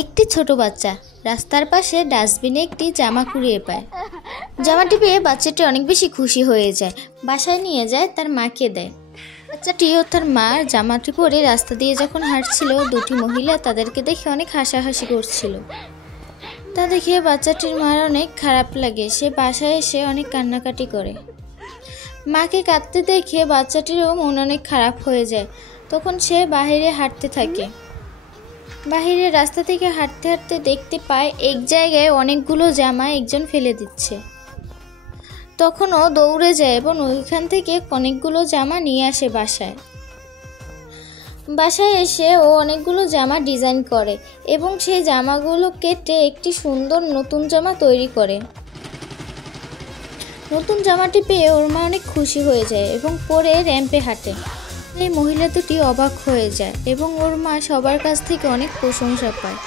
একটি ছোট বাচ্চা রাস্তার পাশে ডাস্টবিনে একটি জামা কুড়িয়ে পায়। জামাটি পেয়ে বাচ্চাটি অনেক বেশি খুশি হয়ে যায়, বাসায় নিয়ে যায়, তার মাকে দেয়। বাচ্চাটি ও তার মা জামাটি পরে রাস্তা দিয়ে যখন হাঁটছিল, দুটি মহিলা তাদেরকে দেখে অনেক হাসাহাসি করছিল। তা দেখে বাচ্চাটির মার অনেক খারাপ লাগে, সে বাসায় এসে অনেক কান্নাকাটি করে। মাকে কাঁদতে দেখে বাচ্চাটিরও মন অনেক খারাপ হয়ে যায়। তখন সে বাহিরে হাঁটতে থাকে। বাহিরে রাস্তা থেকে হাঁটতে হাঁটতে দেখতে পায় এক জায়গায় অনেকগুলো জামা একজন ফেলে দিচ্ছে। তখন ও দৌড়ে যায় এবং ওইখান থেকে অনেকগুলো জামা নিয়ে আসে বাসায় এসে ও অনেকগুলো জামা ডিজাইন করে এবং সেই জামাগুলো কেটে একটি সুন্দর নতুন জামা তৈরি করে। নতুন জামাটি পেয়ে ওর মা অনেক খুশি হয়ে যায় এবং পরে র্যাম্পে হাঁটে। এই মহিলা দুটি অবাক হয়ে যায় এবং ওর মা সবার কাছ থেকে অনেক প্রশংসা পায়।